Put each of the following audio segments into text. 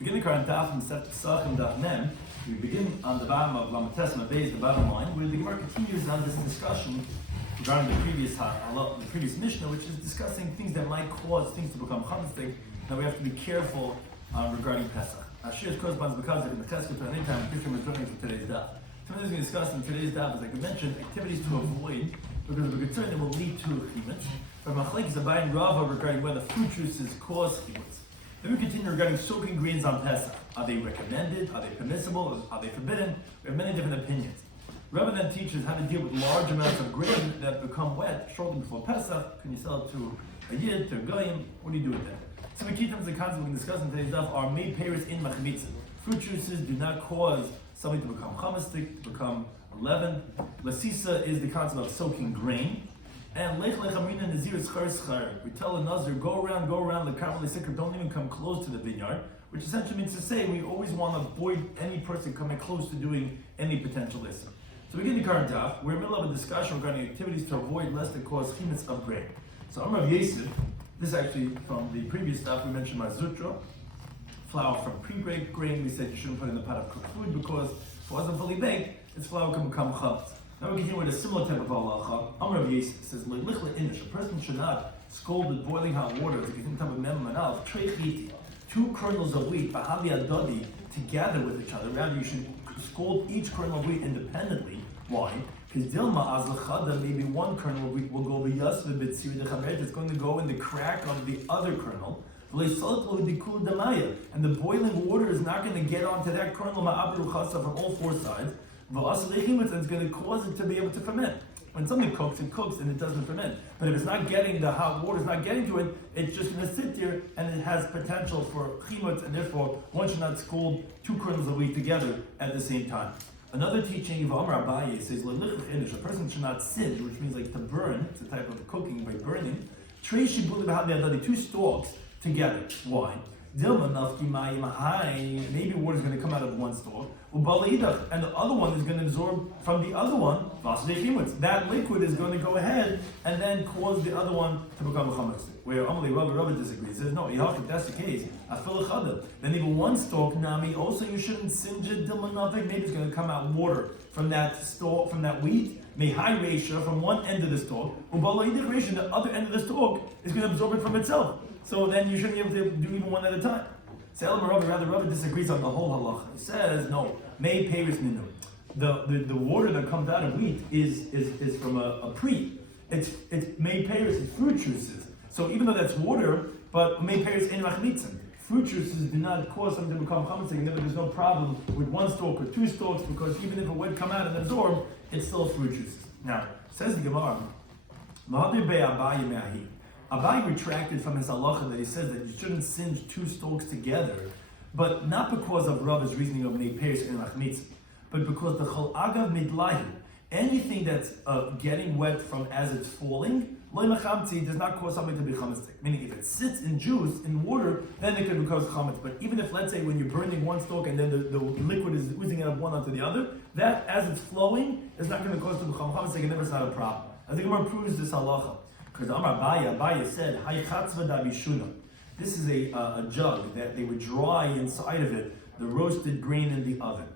Begin the current Daf and Pesachim Daf. We begin on the bottom of Lamates Mabez, the bottom line, where the Gemara continues on this discussion regarding the previous Mishnah, which is discussing things that might cause things to become chametzik. Now we have to be careful regarding Pesach. Our shiur corresponds because of the Cheskut to any time Pesachim is looking for today's Daf. Some of the things we discussed in today's Daf is, like we mentioned, activities to avoid because of a concern that will lead to chimutz. But Machlek is abaying Rava regarding whether fruit juices cause chimutz. Then we continue regarding soaking grains on Pesach. Are they recommended? Are they permissible? Are they forbidden? We have many different opinions. Rabbi then teaches how to deal with large amounts of grain that become wet shortly before Pesach. Can you sell it to a yid, to a goyim? What do you do with that? So the key terms of the concept we can discuss in today's daf are made payers in machmitzah. Fruit juices do not cause something to become chametzik, to become leavened. Lasisa is the concept of soaking grain. And lech lechamina nazir is char schar. We tell a nazir, go around, the karmel sikr, don't even come close to the vineyard, which essentially means to say we always want to avoid any person coming close to doing any potential issa. So we get the current daf. We're in the middle of a discussion regarding activities to avoid lest it cause chimutz of grain. So I'm Rav Yosef. This is actually from the previous daf. We mentioned mazutra, flour from pre-baked grain. We said you shouldn't put it in the pot of cooked food because if it wasn't fully baked, its flour can become chametz. Now we continue with a similar type of halacha. Amar Rav Yosef says, a person should not scald with boiling hot water to get type of memanav, two kernels of wheat, together with each other. Rather, you should scald each kernel of wheat independently. Why? Because maybe one kernel of wheat will go it's going to go in the crack of the other kernel. And the boiling water is not going to get onto that kernel from all four sides. And it's going to cause it to be able to ferment. When something cooks, it cooks and it doesn't ferment. But if it's not getting, the hot water is not getting to it, it's just going to sit there and it has potential for chimutz, and therefore one should not scald two kernels of wheat together at the same time. Another teaching of Amar Abaye says, a person should not singe, which means like to burn. It's a type of cooking by burning. Two stalks together. Why? Maybe water is going to come out of one stalk, and the other one is going to absorb from the other one. That liquid is going to go ahead and then cause the other one to become a chametz. Where Amalei Rabbi disagrees. He says, no, if that's the case, then even one stalk, nami, also you shouldn't singe it. Maybe it's going to come out water from that stalk, from that wheat. High ratio from one end of the stalk, the other end of the stalk is going to absorb it from itself. So then you shouldn't be able to do even one at a time. So Rabbi disagrees on the whole halacha. He says, no, may payers ninu. The water that comes out of wheat is from a pre. It's may payers, it's fruit juices. So even though that's water, but may payers in machmitzim. Fruit juices do not cause something to become chametzik, and there's no problem with one stalk or two stalks, because even if it would come out and absorb, it's still fruit juices. Now, says the Gemara, Abaye retracted from his halacha that he says that you shouldn't singe two stalks together, but not because of Rabbi's reasoning of neiperis and machmitzim, but because the chol agav midlahi, anything that's getting wet from as it's falling, loy machamtzi, does not cause something to be chametzik. Meaning, if it sits in juice, in water, then it could cause chametz. But even if, let's say, when you're burning one stalk and then the liquid is oozing out of one onto the other, that, as it's flowing, is not going to cause to become chametzik, and then it's not a problem. I think Gemara proves this halacha. Because Amar Abaye said, this is a jug that they would dry inside of it the roasted grain in the oven.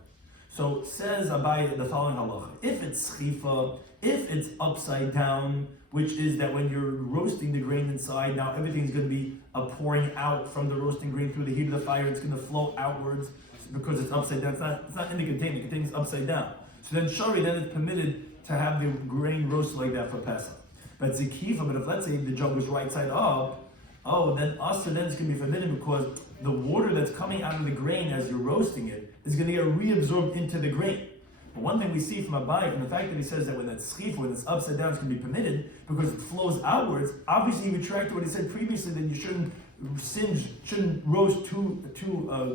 So says Abaye the following halacha: if it's schifa, if it's upside down, which is that when you're roasting the grain inside, now everything's going to be pouring out from the roasting grain through the heat of the fire. It's going to flow outwards because it's upside down. It's not in the container. The container's upside down. So then shari, then it's permitted to have the grain roast like that for Pesach. But zikifa, but if let's say the jug was right side up, then it's going to be forbidden because the water that's coming out of the grain as you're roasting it is going to get reabsorbed into the grain. But one thing we see from Abaye, from the fact that he says that when it's schif, when it's upside down, it's going to be permitted because it flows outwards. Obviously, he retracted what he said previously that you shouldn't roast two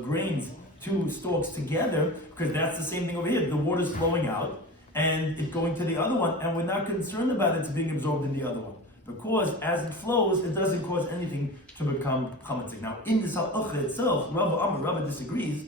grains, two stalks together, because that's the same thing over here. The water's flowing out and it's going to the other one, and we're not concerned about it being absorbed in the other one. Because as it flows, it doesn't cause anything to become chametzik. Now, in this halacha itself, Rabbi disagrees,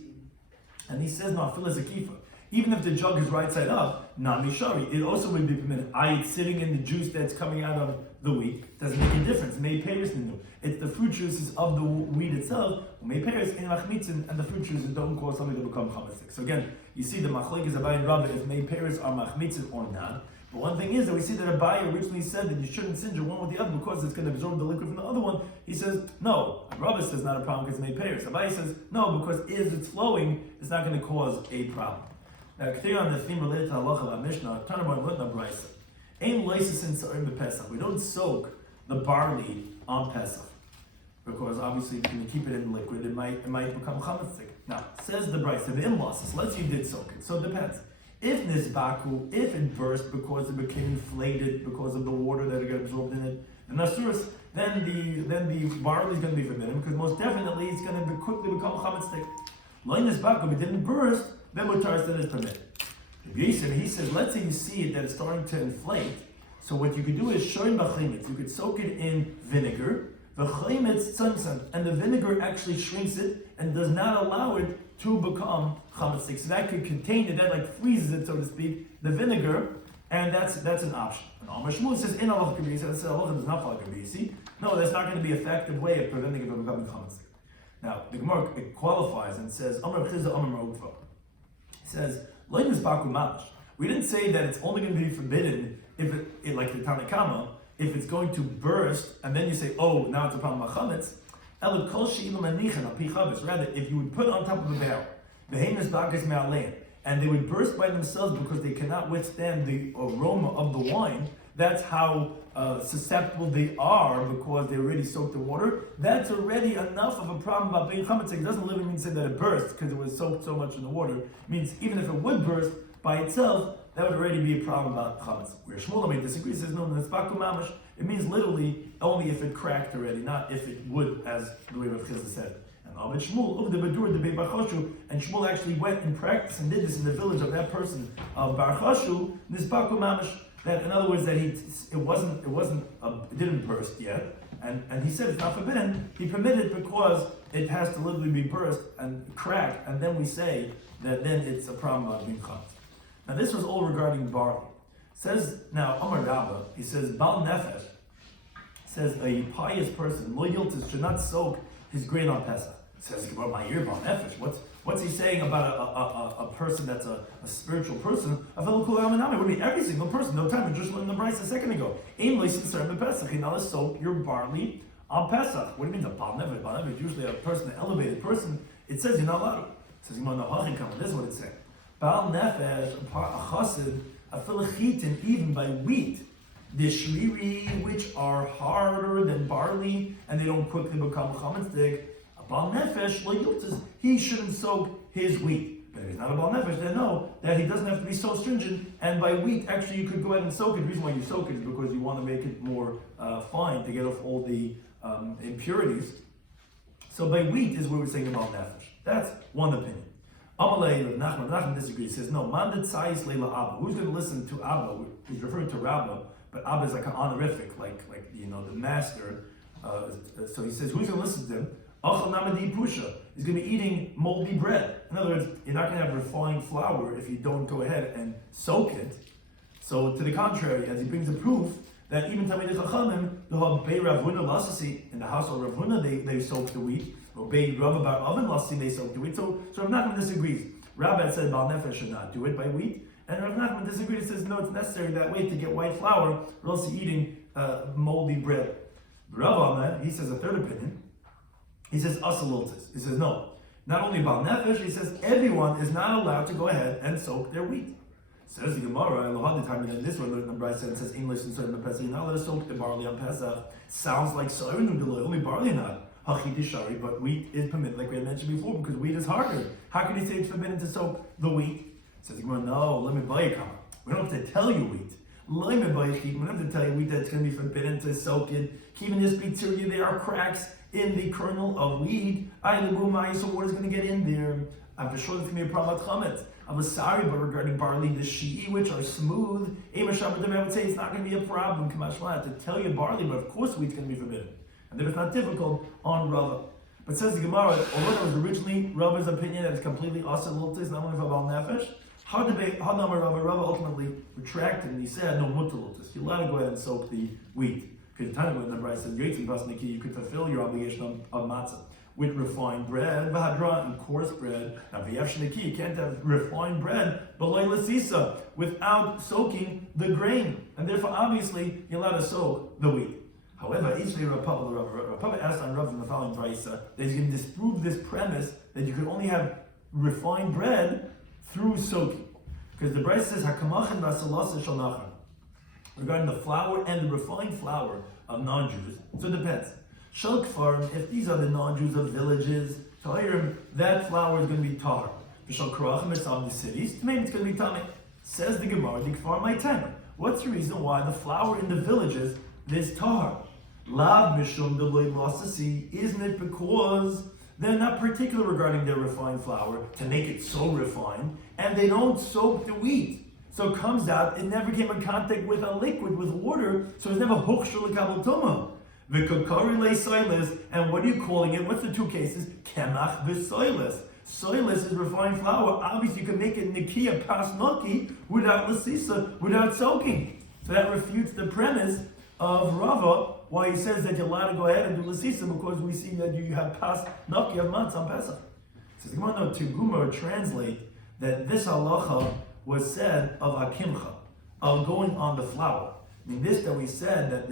and he says, no, afilas akifa. Even if the jug is right side up, nami shari, it also would be permitted. It's sitting in the juice that's coming out of the wheat, doesn't make a difference. May Paris Ninu. It's the fruit juices of the wheat itself, May Paris in Machmitzin, and the fruit juices don't cause something to become chametzik. So again, you see the Machlek is Abai and Rabbi if May Paris are Machmitzin or not. But one thing is that we see that Abai originally said that you shouldn't singe one with the other because it's going to absorb the liquid from the other one. He says, no. Rabbi says not a problem because it's May Paris. Abai says, no, because as it's flowing, it's not going to cause a problem. Now, clear on the theme related to halacha of Mishnah, Tanabar Lutna Brisa. Aim laces in Sa'im Pesach. We don't soak the barley on Pesach because obviously if you keep it in liquid, it might become chametzik. Now, says the Brisa, the in-losses, let's say you did soak it. So it depends. If nisbaku, if it burst because it became inflated because of the water that it got absorbed in it, and nasuras, then the barley is going to be forbidden because most definitely it's going to quickly become chametzik. Like nisbaku, if it didn't burst, then mutar is permitted. He says, let's say you see it that it's starting to inflate. So what you could do is shoin b'chaimitz. You could soak it in vinegar. V'chaimitz tzimtzam, and the vinegar actually shrinks it and does not allow it to become chametzik. So that could contain it, that like freezes it, so to speak, the vinegar, and that's an option. And Amar Shmuel says in halacha kabisi. I said halacha does not follow kabisi. No, that's not going to be an effective way of preventing it from becoming chametzik. Now the Gemara it qualifies and says Amar Chizah Amar Marutva. He says. We didn't say that it's only going to be forbidden if it like the Tanakama, if it's going to burst, and then you say, oh, now it's upon machametz. Rather, if you would put it on top of a barrel, and they would burst by themselves because they cannot withstand the aroma of the wine, that's how susceptible they are because they already soaked in water. That's already enough of a problem about being chametz. It doesn't literally mean to say that it burst because it was soaked so much in the water. It means even if it would burst by itself, that would already be a problem about chametz. Where Shmuel may disagree, says no, mamash. It means literally only if it cracked already, not if it would, as the way Rav Chizah said. And Shmuel of the Badur the Bei Barchashu, and Shmuel actually went and practiced and did this in the village of that person of Barchashu. Nisbaku mamash. That in other words, that it didn't burst yet, and he said it's not forbidden. He permitted because it has to literally be burst and cracked, and then we say that then it's a problem of being chametz. Now this was all regarding barley. Says now Amar Rabba, he says Bal Nefesh says a pious person lo yiltis should not soak his grain on Pesach. Says about my ear Bal Nefesh. What's he saying about a person that's a spiritual person? A fellow Kulam would be every single person. No time, we just learned the Bryce a second ago. Aim listen serve the Pesach. Now let's soak your barley on Pesach. What do you mean the Bal Nefesh? Bal Nefesh is usually a person, an elevated person. It says you're not allowed. It says you know this is what it's saying. Bal Nefesh, a chassid, a filachitin, even by wheat. The shriri, which are harder than barley, and they don't quickly become chametzik. Bal Nefesh, lo yiltis, he shouldn't soak his wheat. But if he's not a Bal Nefesh, then know that he doesn't have to be so stringent. And by wheat, actually, you could go ahead and soak it. The reason why you soak it is because you want to make it more fine to get off all the impurities. So by wheat is where we're saying about Nefesh. That's one opinion. Amalei, Nachman disagrees. He says, no, Mandat Sayis Leila Abba. Who's going to listen to Abba? He's referring to Rabbah, but Abba is like an honorific, like the master. So he says, who's going to listen to him? Achal namadi pusha. He's going to be eating moldy bread. In other words, you're not going to have refined flour if you don't go ahead and soak it. So to the contrary, as he brings a proof that even Talmidei Chachamim, the Bei Ravuna Lasasi, in the house of Ravuna, they soak the wheat. Or Bei Rav Bar Oven Lasasi, they soak the wheat. So Rav Nachman disagrees. Rabbi said Bal Nefesh should not do it by wheat. And Rav Nachman disagrees, says no, it's necessary that way to get white flour, or else you're eating moldy bread. Rav on that, he says a third opinion. He says asalultis. He says no. Not only Bal Nefesh, he says everyone is not allowed to go ahead and soak their wheat. Says the Gemara, Elohad the time in this one, the Brisa and says English and certain Pesach. You're not allowed to soak the barley on Pesach. Sounds like only barley not. Hachidishari, but wheat is permitted, like we had mentioned before, because wheat is harder. How can he say it's forbidden to soak the wheat? Says the Gemara, no, let me buy a comment. We don't have to tell you wheat. We don't have to tell you wheat that it's going to be forbidden to soak it. Even this bacteria, there are cracks in the kernel of wheat. So what is going to get in there? I'm sure there's going to be a problem with chametz. I was sorry, but regarding barley, the shi'i, which are smooth, I would say it's not going to be a problem. To tell you barley, but of course wheat's going to be forbidden. And then it's not difficult on Rava. But says the Gemara, although that was originally Rava's opinion that it's completely asalultis, not only for Bal Nefesh, Rava ultimately retracted and he said, no, mutulultis. You're allowed to go ahead and soak the wheat. Because the time when the Brisa says you could fulfill your obligation of matzah with refined bread, v'hadra, and coarse bread. Now v'yavshniki, you can't have refined bread b'loy l'sisa, without soaking the grain, and therefore obviously you're allowed to soak the wheat. However, each day Rav Papa asked on Rav in the following Brisa that he's going to disprove this premise that you could only have refined bread through soaking, because the Brisa says hakamachin v'asalasa shel nachar, regarding the flour and the refined flour of non-Jews. So it depends. Shel kfarim, if these are the non-Jews of villages, that flour is going to be tahar. V'shel karachim, it's of the cities, maybe it's going to be tamei. Says the Gemara, the kfar my time. What's the reason why the flour in the villages is tahar? Lav mishum deloy lasasi, isn't it because they're not particular regarding their refined flour to make it so refined, and they don't soak the wheat. So it comes out, it never came in contact with a liquid, with water, so it's never hukshul l'kabel tumah. V'kokari le'soilis, and what are you calling it? What's the two cases? Kemach v'soilis. Soilis is refined flour. Obviously you can make it nikia pas noki without lasisa, without soaking. So that refutes the premise of Rava, why he says that you're allowed to go ahead and do lasisa, because we see that you have pas noki of matzah on Pesach. So the Gemara to translate that this halacha was said of akimcha, of going on the flour. I mean, this that we said that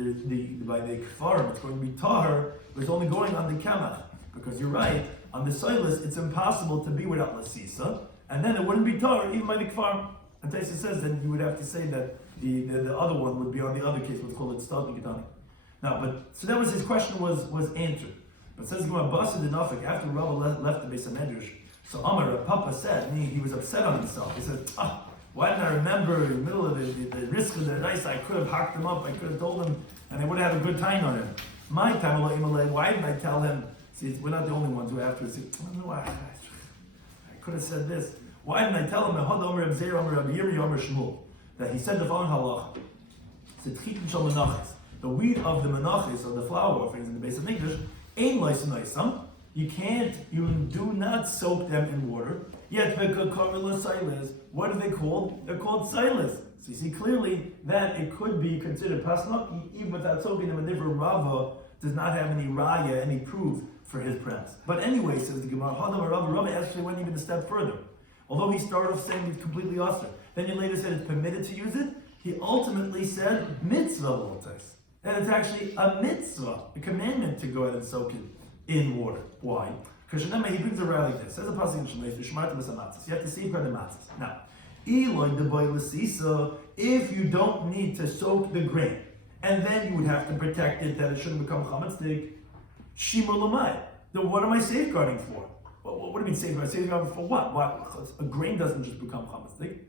by the kfarim it's going to be tahar was only going on the kamach, because you're right, on the soilus it's impossible to be without lasisa, and then it wouldn't be tahar even by the kfarim. And Taisa says that you would have to say that the other one would be on the other case, what's called tzad miketani. Now, but so that was his question was answered. But it says Basa the Nafik, after Rabbi left the Beis HaMedrash, so Amar Papa said, he was upset on himself. He said, why didn't I remember in the middle of the risk of the dice? I could have hacked him up, I could have told him, and I would have had a good time on him. My time, why didn't I tell him? See, we're not the only ones who afterwards say, I could have said this. Why didn't I tell him that he said the following halacha? The wheat of the menachis, or the flour offerings in the Beis HaMikdash, ain't lysonaisam. You do not soak them in water. Yet, what are they called? They're called silas. So you see clearly that it could be considered pasnaki even without soaking them, and therefore Rava does not have any raya, any proof for his premise. But anyway, says the Gemara, Rava actually went even a step further. Although he started off saying it's completely austere, then he later said it's permitted to use it, he ultimately said mitzvah lotais. And it's actually a mitzvah, a commandment to go ahead and soak it in water. Why? Because he brings a rally like this. Says a pasuk in Shemais, you have to safeguard the matzahs. Now, if you don't need to soak the grain, and then you would have to protect it that it shouldn't become chametzik, shimur l'mai. Then what am I safeguarding for? What do you mean safeguarding? Safeguarding for what? A grain doesn't just become chametzik.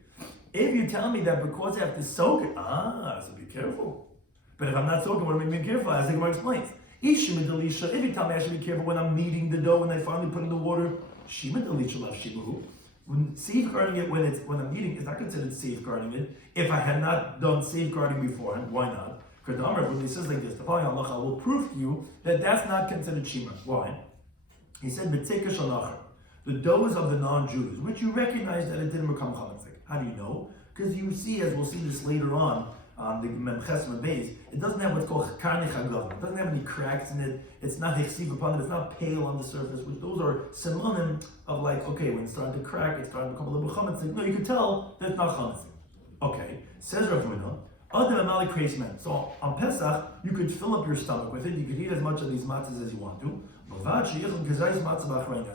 If you tell me that because I have to soak it, so be careful. But if I'm not soaking, what am I being careful? As the Gemara explains. If you tell me I should be careful when I'm kneading the dough, when I finally put in the water, safeguarding it when I'm kneading is not considered safeguarding it. If I had not done safeguarding beforehand, why not? Because the Amar, when he says like this, the following halacha will prove to you that that's not considered shima. Why? He said, the doughs of the non-Jews, which you recognize that it didn't become chametzik. How do you know? Because you see, as we'll see this later on, the Memches Beis, it doesn't have what's called karni chagav. It doesn't have any cracks in it. It's not hichsiv upon it. It's not pale on the surface. Which those are simonim of like, okay, when it's starting to crack, it's starting to become a little bit chametzik. No, you can tell that it's not chametzik. Okay, says Rav Huna, Adam Amalik Kreisman. So on Pesach, you could fill up your stomach with it. You could eat as much of these matzahs as you want to. As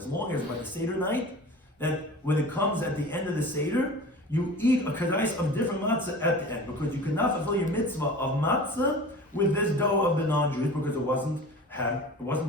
long as by the Seder night, that when it comes at the end of the Seder, you eat a kadais of different matzah at the end, because you cannot fulfill your mitzvah of matzah with this dough of the non-Jews, because it wasn't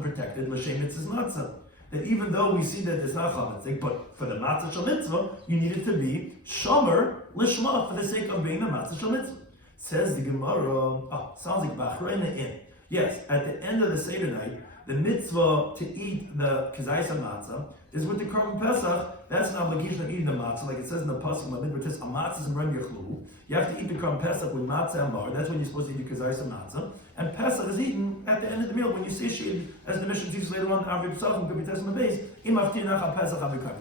protected l'shem mitzvah's matzah. That even though we see that it's not chametzik, but for the matzah shel mitzvah, you need it to be shomer lishma for the sake of being the matzah shel mitzvah. Says the Gemara, sounds like bachrena in. Yes, at the end of the Seder night, the mitzvah to eat the kazayis matzah is with the Korban Pesach. That's an obligation of eating the matzah, like it says in the pasuk, which says amatzah and rem yachlu. You have to eat the Korban Pesach with matzah and bar. That's when you're supposed to eat the kazayis matzah. And Pesach is eaten at the end of the meal when you satiate, as the mission teaches later on. The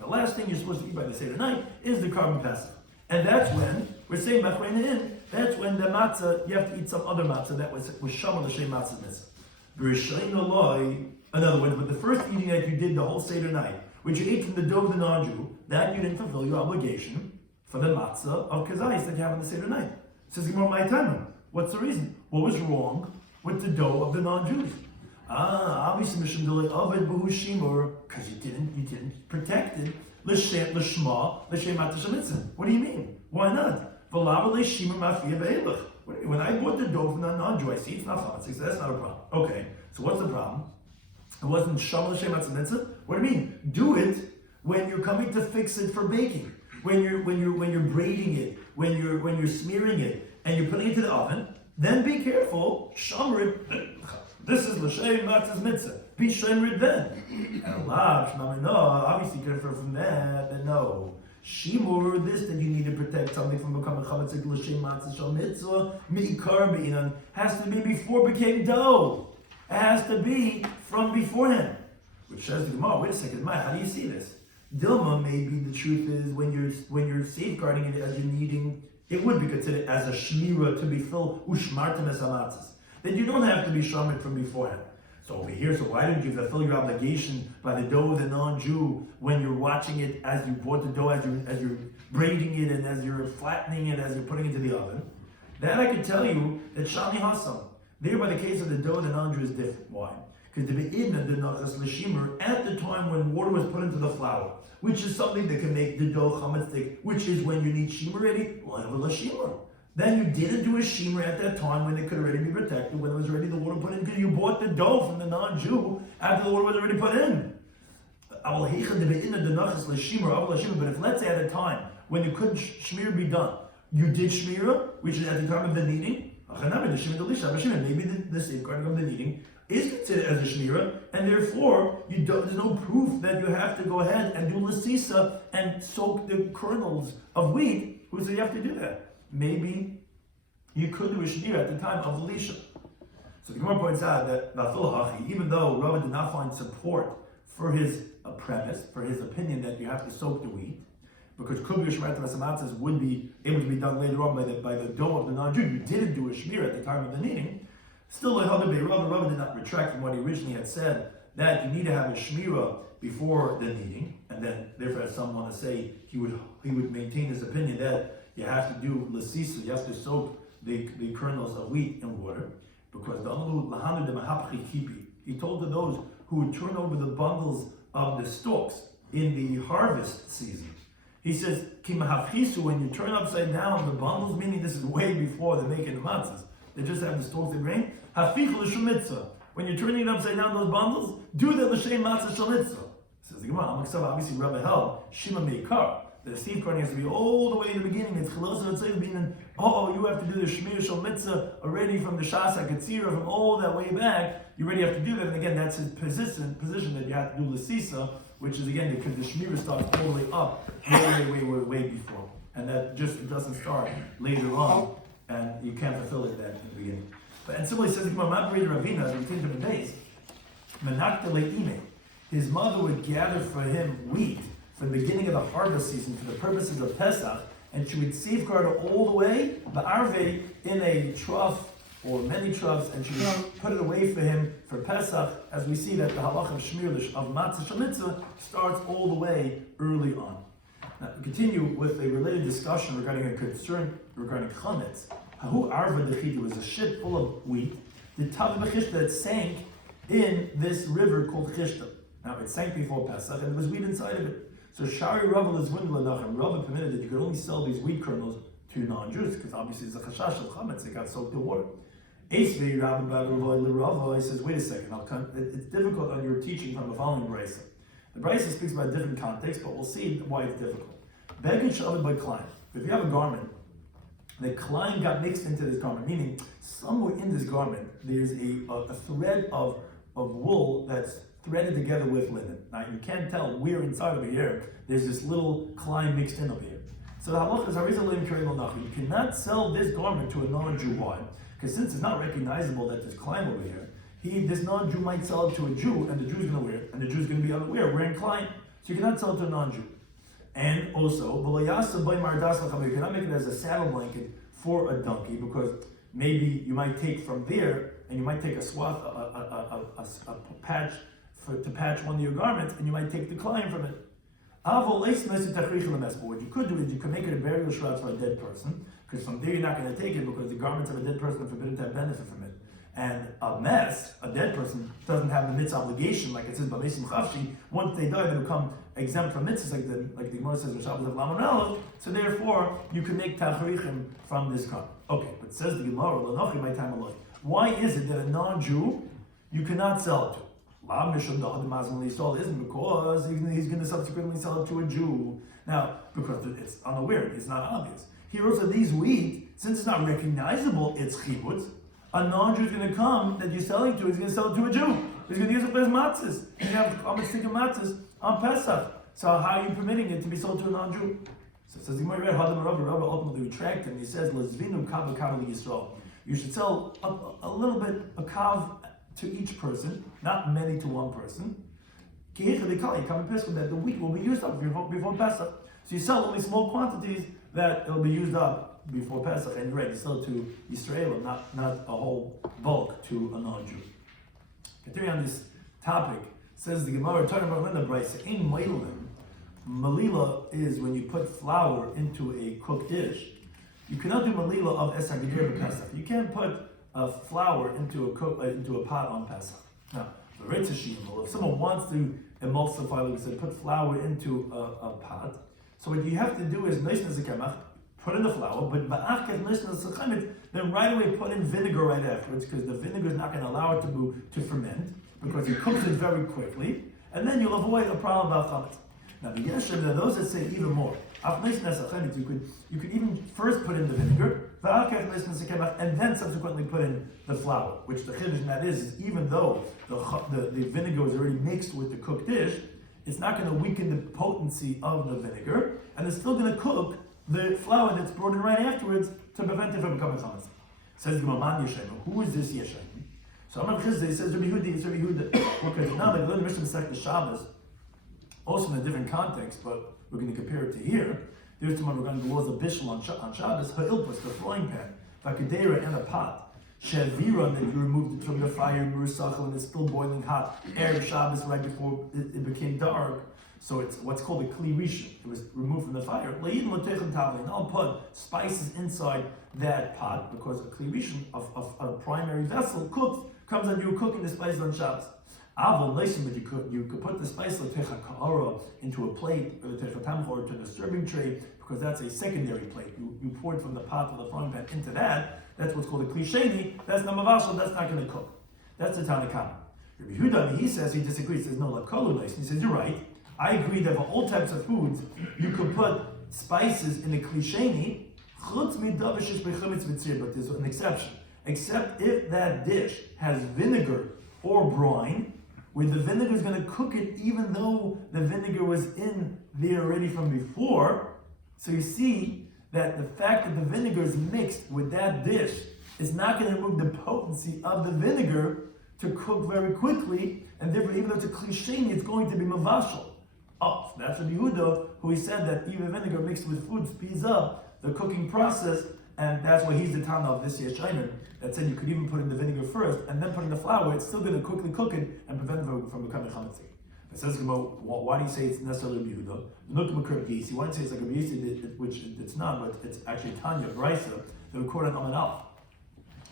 last thing you're supposed to eat by the Seder night is the Korban Pesach, and that's when we're saying b'achreina in That's when the matzah, you have to eat some other matzah that was shama l'shem matzah mitzvah. In other words, but the first eating that you did the whole Seder night, which you ate from the dough of the non-Jew, that you didn't fulfill your obligation for the matzah of kazayis that you have on the Seder night. Says Gemara, my time. What's the reason? What was wrong with the dough of the non-Jews? Obviously, Mishum Delay Ovid Behu Shimur, because you didn't protect it. L'shma, l'shem matzah. What do you mean? Why not? When I bought the dough from the non-Jew, I see it's not chametz, so that's not a problem. Okay, so what's the problem? It wasn't shama l'shem matzah. What do you mean? Do it when you're coming to fix it for baking. When you're braiding it, when you're smearing it, and you're putting it to the oven. Then be careful. Shamrit. This is l'shem matzah mitzvah. Be shamrit then. And Allah, no, obviously you can infer from that no. Shimur, this that you need to protect something from becoming chametz l'shem matzah shal mitzvah mi'ikar be'inan has to be before it became dough. It has to be from beforehand. Which says the Gemara, wait a second, how do you see this? Dilma, maybe the truth is when you're safeguarding it as you're kneading, it would be considered as a shmira to be filled ushmartem es hamatzos. Then you don't have to be shamrit from beforehand. So over here, so why didn't you fulfill your obligation by the dough of the non-Jew when you're watching it as you bought the dough, as you're braiding it and as you're flattening it, as you're putting it into the oven? Then I can tell you that shani hasam. There, by the case of the dough of the non-Jew is different. Why? Because the be'idna the nachas l'shimur at the time when water was put into the flour, which is something that can make the dough chametzik, which is when you need shimur ready, level shimur. Then you didn't do a shimur at that time when it could already be protected, when it was ready the water put in, because you bought the dough from the non-Jew after the water was already put in. But if let's say at a time when you couldn't shmir be done, you did shmira, which is at the time of the kneading, maybe the safeguarding of the kneading is considered as a shmira, and therefore there's no proof that you have to go ahead and do lasisa and soak the kernels of wheat. Who said you have to do that? Maybe you could do a shmira at the time of Elisha. So the Gemara points out that even though Rava did not find support for his premise, for his opinion that you have to soak the wheat, because Kubir Shmeret Masamatzas would be able to be done later on by the dough of the non-Jew, you didn't do a shmira at the time of the kneading. Still, Rava did not retract from what he originally had said, that you need to have a shmira before the kneading, and then therefore as some want to say he would maintain his opinion that you have to do lasisa, you have to soak the kernels of wheat in water, because he told to those who would turn over the bundles of the stalks in the harvest season. He says, when you turn upside down the bundles, meaning this is way before they're making the matzahs, they just have the stalks of grain. When you're turning it upside down, those bundles, do the l'shem matzah shal mitzvah. Says the Gemara, obviously Rabbi held, Shima meikar. The safeguarding has to be all the way in the beginning. It's chalosa tzayv meaning, you have to do the shmir shal mitzvah already from the shas hakatzira, from all that way back. You already have to do that. And again, that's his position that you have to do lasisa, which is again because the shmir starts all the way up, way before, and that just doesn't start later on, and you can't fulfill it that in the beginning. And similarly says Ravina, as we take to the base, his mother would gather for him wheat for the beginning of the harvest season for the purposes of Pesach, and she would safeguard it all the way, ba'arvei, in a trough or many troughs, and she would put it away for him for Pesach, as we see that the halach of shmir of matzah shal mitzvah starts all the way early on. Now, we continue with a related discussion regarding a concern regarding chametz. Hahu arva dechiti was a ship full of wheat, the tav b'chishta that sank in this river called Chishta. Now it sank before Pesach, and there was wheat inside of it. So Shari Rava is Nachem. Rava permitted that you could only sell these wheat kernels to non-Jews, because obviously it's a chashash of chametz, they got soaked in water. Esvei Rava says, wait a second, it's difficult on your teaching from the following brisa. The brisa speaks about a different context, but we'll see why it's difficult. Beged shaved by klein. If you have a garment, the klein got mixed into this garment, meaning somewhere in this garment there's a thread of wool that's threaded together with linen. Now you can't tell where inside over here there's this little klein mixed in over here. So the halach is you cannot sell this garment to a non-Jew. Why? Because since it's not recognizable that there's klein over here, this non-Jew might sell it to a Jew, and the Jew's going to wear it, and the Jew's going to be unaware wearing klein. So you cannot sell it to a non-Jew. And also, you cannot make it as a saddle blanket for a donkey, because maybe you might take from there, and you might take a swath, a patch to patch one of your garments, and you might take the climb from it. But what you could do is you could make it a burial shroud for a dead person, because from there you're not going to take it, because the garments of a dead person are forbidden to have benefit from it. And a mess, a dead person, doesn't have the mitzvah obligation, like it says by Mesim Chavshi. Once they die, they become exempt from mitzvahs, like the Gemara says, Shabbos of Lamanel. So therefore, you can make tachrichim from this garment. Okay, but says the Gemara, why is it that a non-Jew you cannot sell it to? Isn't because he's going to subsequently sell it to a Jew. Now, because it's unaware, it's not obvious. Here also, these wheat, since it's not recognizable, it's chibutz. A non-Jew is going to come that you're selling to, he's going to sell it to a Jew. He's going to use it for his matzahs. He's going to have a stick of matzahs on Pesach. So how are you permitting it to be sold to a non-Jew? So it says, Rabbi ultimately retracted, and he says, you should sell a little bit, a kav to each person, not many to one person. That the wheat will be used up before Pesach. So you sell only small quantities that it will be used up before Pesach, and you're right, you sell it to Israel, not a whole bulk to a non-Jew. Continuing on this topic, says the Gemara, talking about the Brisa, in Meilim, Malila is when you put flour into a cooked dish. You cannot do Malila of Esar Gedir b'Pesach. You can't put flour into a pot on Pesach. Now, the Reitzashim, if someone wants to emulsify, like I said, put flour into a pot, so what you have to do is put in the flour, but then right away put in vinegar right afterwards, because the vinegar is not going to allow it to ferment, because it cooks it very quickly, and then you'll avoid a problem about chametz. Now the Yeshem, there are those that say even more. You could even first put in the vinegar, and then subsequently put in the flour, which the chiddush in that is even though the vinegar is already mixed with the cooked dish, it's not going to weaken the potency of the vinegar, and it's still going to cook the flour that's brought in right afterwards to prevent it from becoming chametz. Says the Maman Yeshem. Who is this Yeshem? So Amar Chizday says Rabbi Yehuda. Because now they learn Mishnah Masechta Shabbos, also in a different context, but we're going to compare it to here. There's tomorrow we're going to go laws of bishul on Shabbos, ha'ilpus, the frying pan, vakadera, and a pot. Shavira, that you removed it from the fire, murusachel, and it's still boiling hot. Erev Shabbos, right before it became dark. So it's what's called a kli rishon. It was removed from the fire. Le'idin l'techem tavlin. And I'll put spices inside that pot, because a kli rishon of a primary vessel comes out, you're cooking the spices on Shabbos. Avon leishim, but you could put the spice like techa ka'ara into a plate, or the techa tamcha, or to the serving tray, because that's a secondary plate. You pour it from the pot or the frying pan into that. That's what's called a klisheni. That's not mavashal. That's not going to cook. That's the Tanakama. Rabbi Yehuda, he says, he disagrees. He says no, lakolu leishim. He says you're right. I agree that for all types of foods, you could put spices in a klisheni, but there's an exception. Except if that dish has vinegar or brine, where the vinegar is going to cook it even though the vinegar was in there already from before. So you see that the fact that the vinegar is mixed with that dish is not going to remove the potency of the vinegar to cook very quickly, and therefore even though it's a klisheni, it's going to be mavashal. Oh, so that's Rabbi Yehuda, who he said that even vinegar mixed with food speeds up the cooking process, and that's why he's the Tana of this Yeshayim that said you could even put in the vinegar first and then put in the flour. It's still going to quickly cook it and prevent it from becoming chametz. It says, why do you say it's necessarily Rabbi Yehuda? Look at Rabbi Yisi. Why do you say it's like Rabbi Yisi, which it's not, but it's actually Tanya Brisa that recorded on and off.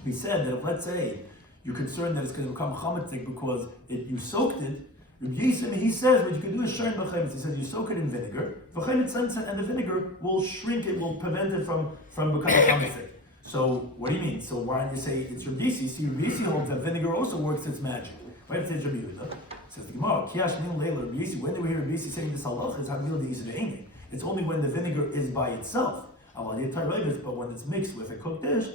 He said that if, let's say, you're concerned that it's going to become chametz because you soaked it, Rabbi Yisi, he says what you can do is shayin b'chemetz. He says you soak it in vinegar, and the vinegar will shrink it, will prevent it from becoming chametz. So what do you mean? So why don't you say it's Rabbi Yisi? See, Rabbi Yisi holds that vinegar also works its magic. Why do you say Rabbi Yehuda? Says the Gemara, Kiyash min leila Rabbi Yisi. When do we hear Rabbi Yisi saying this halach? It's only when the vinegar is by itself. But when it's mixed with a cooked dish,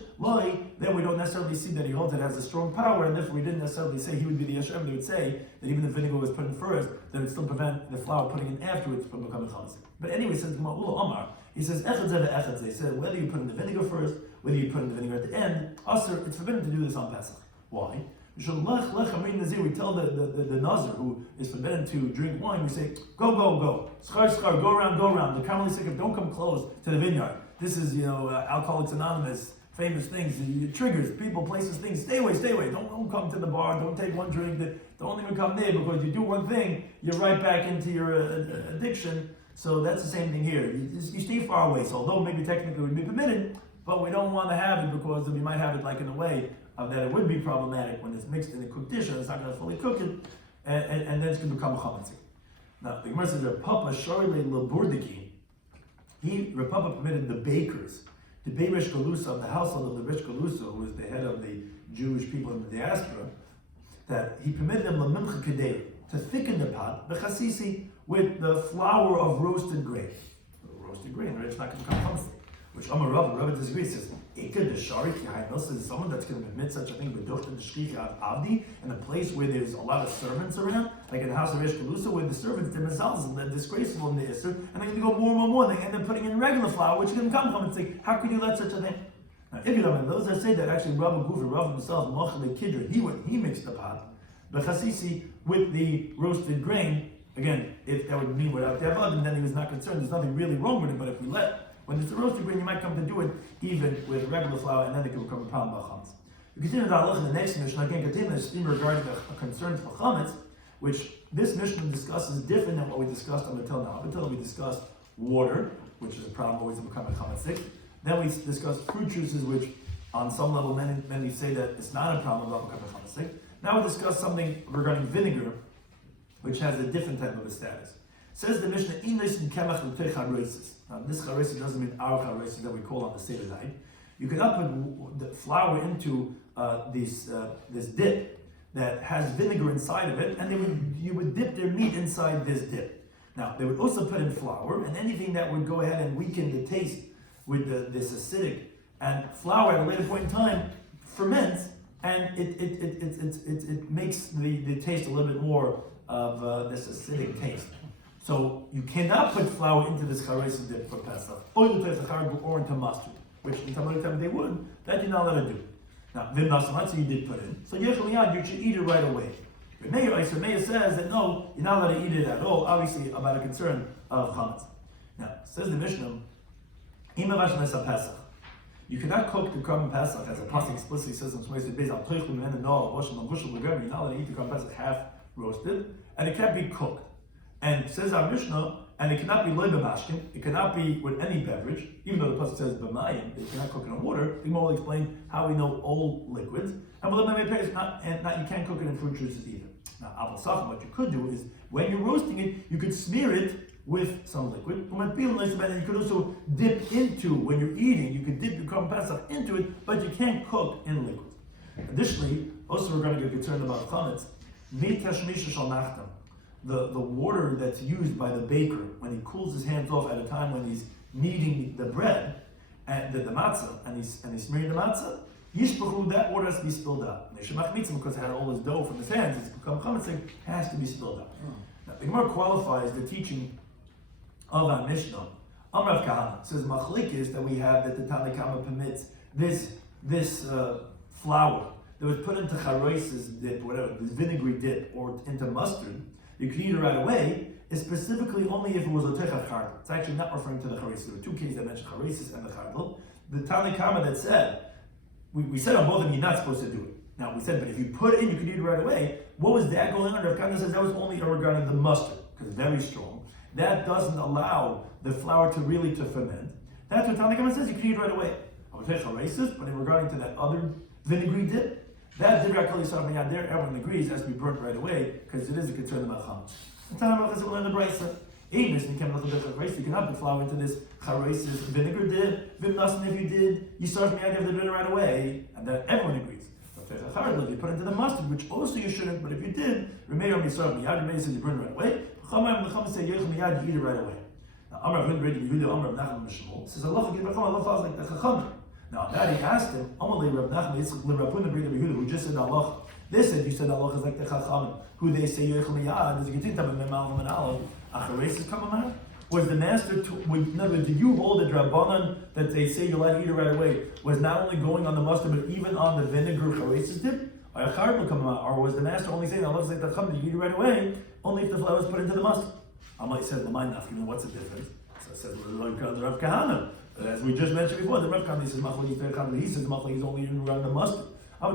then we don't necessarily see that he holds it has a strong power, and therefore we didn't necessarily say he would be the Yeshem. They would say that even if vinegar was put in first, that it would still prevent the flour putting in afterwards from becoming chametz. But anyway, says Omar, he says echad. They said whether you put in the vinegar first, whether you put in the vinegar at the end, it's forbidden to do this on Pesach. Why? We tell the Nazir who is forbidden to drink wine, we say, go. Schar, go around. The Carmelite Sikh, don't come close to the vineyard. This is, Alcoholics Anonymous, famous things. It triggers people, places, things. Stay away. Don't come to the bar. Don't take one drink. Don't even come there, because you do one thing, you're right back into your addiction. So that's the same thing here. You stay far away. So although maybe technically it would be permitted, but we don't want to have it because we might have it like in a way that it would be problematic when it's mixed in a cooked dish and it's not going to fully cook it, and then it's going to become a chametz. Now the Gemara says Rapapa Shorile Laburdiki. Rapapa permitted the bakers, the Beirish Galusa of the household of the Rish Galusa, who was the head of the Jewish people in the diaspora, that he permitted them lamimcha kedei, to thicken the pot, bechasisi, with the flour of roasted grain. Roasted grain, right? It's not going to become chametz. Which Amar Rabbi disagrees, says, is someone that's going to permit such a thing in a place where there's a lot of servants around, like in the house of Rish Galusa, where the servants, they're mazalzim, they're disgraceful in the Isser, and they're going to go more and more, and they're putting in regular flour, which is going to come from and say, how can you let such a thing? Now, if you don't know, those that say that actually Rabbi Gufa, Rabbi himself, Machal Kidra, he mixed the pot, the chasisi, with the roasted grain. Again, if that would mean without the avad, then he was not concerned. There's nothing really wrong with it, but if we when it's a roasted grain, you might come to do it even with regular flour, and then it can become a problem about chametz. You continue the halach in the next Mishnah, again, continue the theme regarding a concern for chametz, which this Mishnah discusses different than what we discussed until now. Up until we discussed water, which is a problem always to become a chametzik. Then we discussed fruit juices, which on some level many say that it's not a problem about becoming chametzik. Now we discuss something regarding vinegar, which has a different type of a status. Says the Mishnah, now this charesis doesn't mean our charesis that we call on the Seder night. You cannot put the flour into this dip that has vinegar inside of it, and you would dip their meat inside this dip. Now they would also put in flour, and anything that would go ahead and weaken the taste with this acidic, and flour at a later point in time ferments, and it makes the taste a little bit more of this acidic taste. So you cannot put flour into this charesis dip for Pesach, or into mustard, which in Talmud time they would. That you're not allowed to do. Now, let's say you did put in. So you should eat it right away. Meir says that no, you're not allowed to eat it at all, obviously about a concern of chametz. Now, says the Mishnah, you cannot cook the korban Pesach, as a pasuk explicitly says in Shmoyes Beis, you're not allowed to eat the korban Pesach half roasted, and it can't be cooked. And says our Mishnah, and it cannot be loy b'mashkin, it cannot be with any beverage, even though the pasuk says b'mayim, you cannot cook it in water. We will explain how we know all liquids. And you can't cook it in fruit juices either. Now, what you could do is, when you're roasting it, you could smear it with some liquid. And you could also dip into, when you're eating, you could dip your korban Pesach into it, but you can't cook in liquids. Additionally, also we're going to get concerned about chametz. The water that's used by the baker when he cools his hands off at a time when he's kneading the bread and the matzah, and he's smearing the matzah, that water has to be spilled out. Because it had all his dough from his hands, it's become chametzik, has to be spilled out. Now, the Gemara qualifies the teaching of our Mishnah. Amrav Kahana says machlik is that we have that the Tanna Kama permits this flour that was put into charesis dip, whatever, this vinegary dip, or into mustard. You can eat it right away, is specifically only if it was a techach chardal. It's actually not referring to the charesis. There were two cases that mentioned charesis and the chardal. The Tanna Kama that said, we said on both of them you're not supposed to do it. Now we said, but if you put it in, you can eat it right away. What was that going on? Rav Kahana says that was only regarding the mustard, because it's very strong. That doesn't allow the flour to really ferment. That's what Tanna Kama says, you can eat it right away. I would say charesis, but in regarding to that other vinegary dip, that there, everyone agrees, it has to be burnt right away, because it is a concern about chametz. The Tanna Kama will learn the brisa. You cannot put flour into this charesis vinegar dip. If you did, you start me out of the dinner right away, and that everyone agrees. If you put into the mustard, which also you shouldn't, but if you did, Remei says you burn it right away. Chachamim say you eat it right away. Now Amar says Allah follows like the Chachamim. Now that he asked him, who just said Allah. They said you said Allah is like the Chachamim, who they say Yechel Miyad. Does it continue to be Memal and Aleph? Acharesis come out? Was the master, in other words, did you hold the Drabanan that they say you're allowed to eat it right away, was not only going on the mustard, but even on the vinegar charesis dip? Or was the master only saying Allah said that you eat it right away, only if the flour is put into the mustard? Amalei said, what's the difference? So it says, the Rav Kahana. As we just mentioned before, the Rav Kahana says, he says, he's only eating around the mustard. So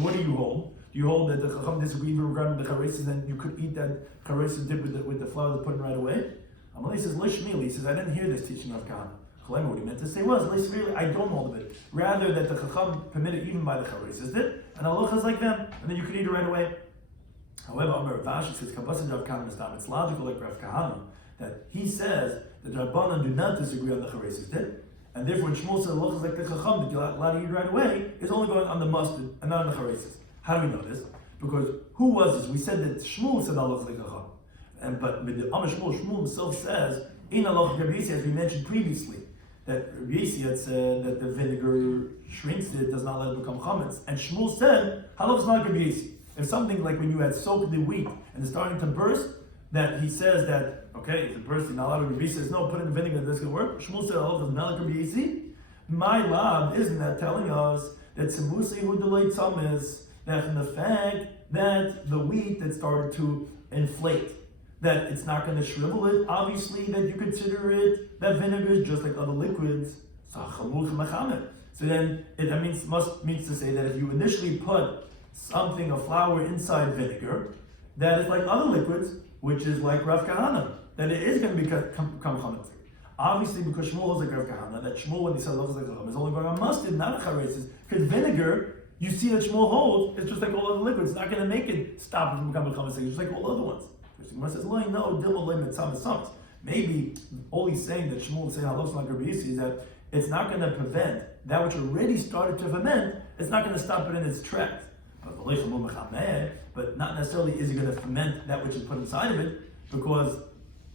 what do you hold? Do you hold that the Chacham disagreed regarding the charesis and you could eat that charesis dip with the flour that's put in right away? Amalei says, Lishmili, he says, I didn't hear this teaching of Kahana. What he meant to say was, Lishmili, I don't hold of it. Rather that the Chacham permitted even by the charesis dip, and Allah is like them, and then you could eat it right away. However, Amar Vashi says, Kabbasid Rav Kahana, it's logical like Rav Kahana, that he says that Rabbanan do not disagree on the charesis dip, and therefore when Shmuel said Allah is like the Chacham, that you're allowed to eat right away, is only going on the mustard and not on the charesis. How do we know this? Because who was this? We said that Shmuel said Allah is like Chacham. But with the Amar Shmuel himself says, in Allah Rabbi Yisrael, as we mentioned previously, that Rabbi Yisrael said that the vinegar shrinks it, does not let it become chametz. And Shmuel said, halach is not Rabbi Yisrael. If something like when you had soaked the wheat and it's starting to burst, that he says that, okay, if it bursts, you're not allowed to. Rabbi Yisrael says, no, put it in vinegar, this can work. Shmuel said, halach is not Rabbi Yisrael. My lab, isn't that telling us that Semusi who delayed some is that from the fact that the wheat that started to inflate, that it's not going to shrivel it, obviously that you consider it, that vinegar is just like other liquids. So then it means to say that if you initially put something, a flour inside vinegar, that is like other liquids, which is like Rav Kahana, that it is going to become chametz. Obviously, because Shmuel is like Rav Kahana, that Shmuel, when he said love is like Chacham, is only going on mustard, not a charesis, because vinegar, you see that Shmuel holds, it's just like all other liquids. It's not going to make it stop from becoming chametz, it's just like all other ones. Gemara says, no, maybe all he's saying that Shmuel is saying halachos like Rabbi Yisrael is that it's not going to prevent that which already started to ferment. It's not going to stop it in its tracks. But not necessarily is it going to ferment that which is put inside of it, because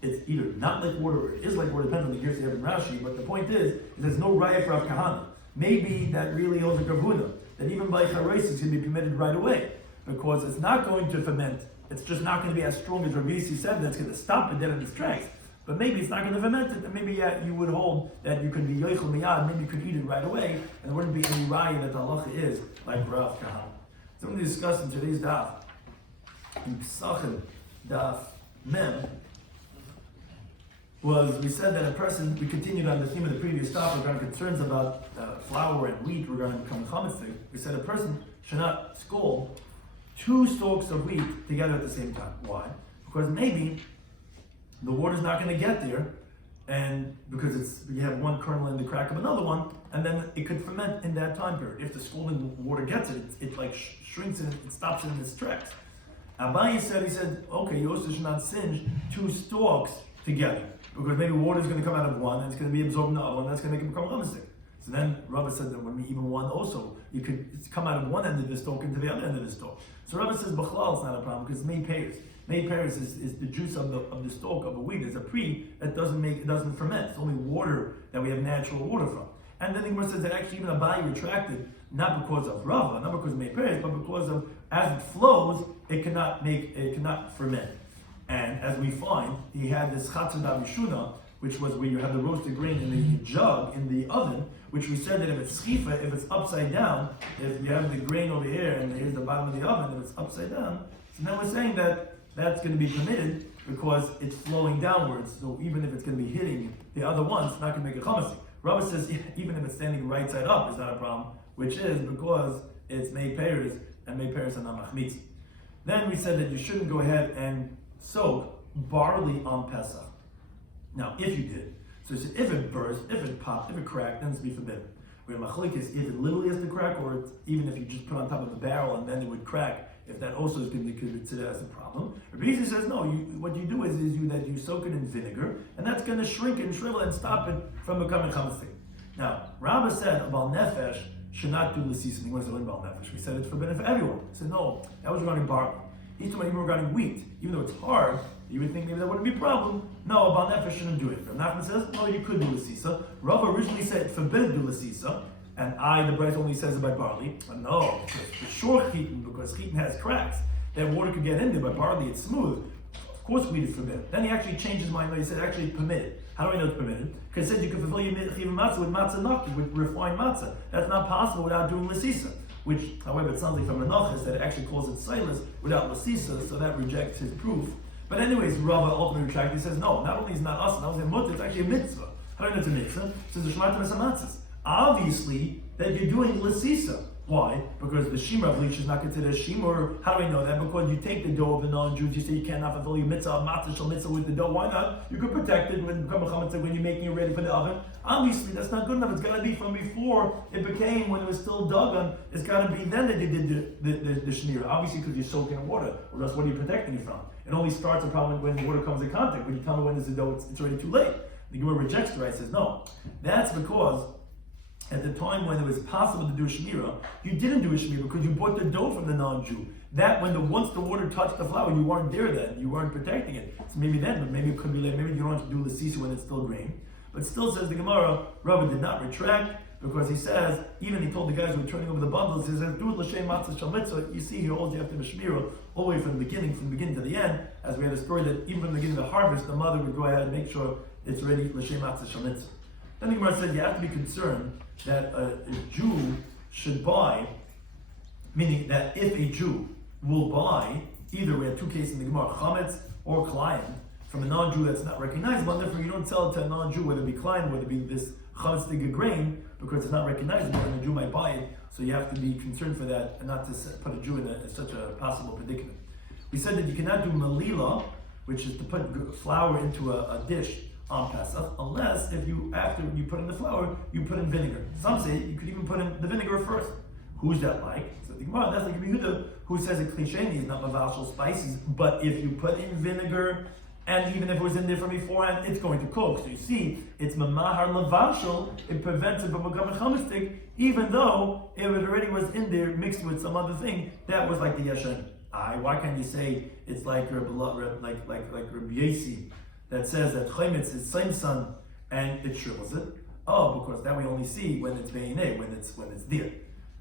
it's either not like water or it is like water, depends on the gears you have in Rashi. But the point is there's no raya for Rav Kahana. Maybe that really holds a Gravuna, that even by charesis it's going to be permitted right away, because it's not going to ferment. It's just not going to be as strong as Rabbi Yisrael said that it's going to stop it dead in its tracks. But maybe it's not going to ferment it, and maybe you would hold that you could be yoichel miyad, maybe you could eat it right away, and there wouldn't be any raya that the halacha is like Rav Kahana. So when we discuss in today's daf, in Pesachim Daf Mem, we said that a person, we continued on the theme of the previous daf regarding concerns about flour and wheat regarding becoming chametz. We said a person should not scald 2 stalks of wheat together at the same time. Why? Because maybe the water's not going to get there, and because you have one kernel in the crack of another one, and then it could ferment in that time period. If the scalding water gets it, it like shrinks it, it stops it in its tracks. Abaye said, okay, you also should not singe 2 stalks together, because maybe water is going to come out of one, and it's going to be absorbed in the other one, and that's going to make it become chametz. So then Rabbi said that when we even one also, you could come out of one end of the stalk into the other end of the stalk. So Rabbi says B'chlal is not a problem because it's made pears. Made pears is the juice of the stalk of a wheat. It's a pre that doesn't ferment. It's only water that we have natural water from. And then the Gemara says that actually even Abaye retracted not because of Rava, not because it made pears, but because of as it flows, it cannot ferment. And as we find, he had this chatzah davishuna, which was where you have the roasted grain in the jug, in the oven, which we said that if it's schifa, if it's upside down, if you have the grain over here and here's the bottom of the oven, if it's upside down, so now we're saying that that's going to be permitted because it's flowing downwards, so even if it's going to be hitting the other one, it's not going to make a chametz. Rabbi says even if it's standing right side up, it's not a problem, which is because it's made pears, and made pears are not machmitz. Then we said that you shouldn't go ahead and soak barley on Pesach. Now, if you did, so he said if it burst, if it popped, if it cracked, then it's be forbidden. Where machlik is if it literally has to crack, or it's, even if you just put on top of the barrel and then it would crack, if that also is going to be considered as a problem. Rabbi Yisrael says no. What you do is you soak it in vinegar, and that's going to shrink and shrivel and stop it from becoming chametz. Now, Rabbah said about nefesh should not do l'sisa. He wants to learn about nefesh. We said it's forbidden for everyone. He said no. That was regarding barley. He's talking about even regarding wheat, even though it's hard. You would think maybe that wouldn't be a problem. No, about nefesh shouldn't do it. Rav Nachman says, no, you could do l'sisa. Rav originally said forbidden to do l'sisa, and the Brayz only says about barley. But no, for sure chitin, because chitin has cracks, that water could get in there, but barley it's smooth. course wheat is forbidden. Then he actually changed his mind. He said actually permitted. How do I know it's permitted? Because he said you can fulfill your chiv matzah with matzah naki, with refined matzah. That's not possible without doing lasisa. Which, however, it sounds like from Menachos that it actually calls it silas without lasisa, so that rejects his proof. But anyways, Rava ultimately retracted. He says no, not only is it not us, not only is it mutter, it's actually a mitzvah. How do you know it's a mitzvah? It says the shmartem es hamatzos. Obviously, that you're doing lasisa. Why? Because the shimur bleach is not considered a shimur. How do I know that? Because you take the dough of the non-Jews, you say you cannot fulfill your mitzvah, matzah shal mitzvah with the dough. Why not? You could protect it when you're making it ready for the oven. Obviously, that's not good enough. It's got to be from before it became, when it was still dagan. It's got to be then that you did the shmira. Obviously, because you're soaking in water, or else what are you protecting it from? It only starts a problem when water comes in contact. When you tell me when there's a dough, it's already too late. The Gemara rejects the right, says no. That's because at the time when it was possible to do a shmira, you didn't do a shmira because you bought the dough from the non-Jew. That once the water touched the flour, you weren't there then. You weren't protecting it. So maybe then, but maybe it could be later. Maybe you don't have to do the sisa when it's still grain. But still, says the Gemara, Rava did not retract because he says, even he told the guys who were turning over the bundles, he says, do it l'shem matzah shal mitzvah. You see here, all you have to have a shmira all the way from the beginning to the end. As we had a story that even from the beginning of the harvest, the mother would go ahead and make sure it's ready l'shem matzah shal mitzvah. Then the Gemara says you have to be concerned that a Jew should buy, meaning that if a Jew will buy, either we have two cases in the Gemara, chametz or klion, from a non-Jew that's not recognizable, and therefore you don't sell it to a non-Jew, whether it be klion, whether it be this chametz dig grain, because it's not recognizable, and the Jew might buy it, so you have to be concerned for that, and not to put a Jew in such a possible predicament. We said that you cannot do melila, which is to put flour into a dish on Pesach, unless if you, after you put in the flour, you put in vinegar. Some say you could even put in the vinegar first. Who's that like? So the Gemara, that's like Yehuda, who says a klisheni is not mavashal spices, but if you put in vinegar, and even if it was in there from beforehand, it's going to cook. So you see, it's mamahar lavashal, it prevents it from becoming chametzik, even though it already was in there mixed with some other thing that was like the yeshen. Why can't you say it's like Rabbi Yasi, that says that chametz is same sun and it shrivels it? Oh, because that we only see when it's beineh, when it's there.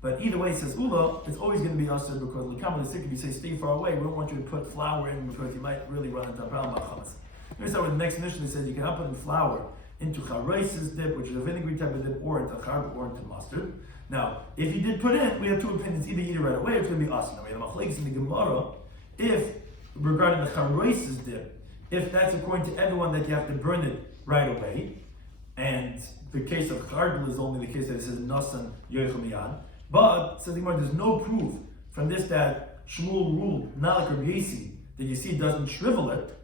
But either way, it says ula, it's always going to be usher because l'kamah l'sik, if you say stay far away, we don't want you to put flour in because you might really run into a problem about chametz. Here's how in the next mission it says you cannot put in flour into chareisis dip, which is a vinegary type of dip, or into charb, or into mustard. Now, if you did put in, we have two opinions: either eat it right away, or it's going to be usher. Now we have machlekes in the Gemara if regarding the chareisis dip, if that's according to everyone that you have to burn it right away, and the case of chardal is only the case that it says nasan yoichel miyad. But says the Gemara, there's no proof from this that Shmuel ruled not like Rabbi Yasi, that you see doesn't shrivel it.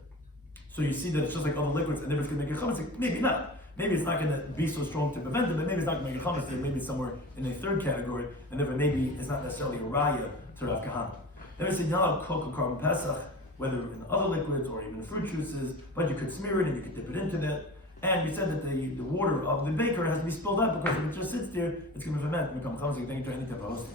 So you see that it's just like other liquids, and if it's going to make a chametz, maybe not. Maybe it's not going to be so strong to prevent it, but maybe it's not going to make a chametz. Maybe it's somewhere in a third category, and therefore maybe it's not necessarily a raya to Rav Kahana. Then we said you're not allowed to cook or carbon pesach, whether in other liquids or even fruit juices, but you could smear it and you could dip it into that. And we said that the water of the baker has to be spilled out because if it just sits there, it's going to ferment and become chametz. You don't need to have a hosting.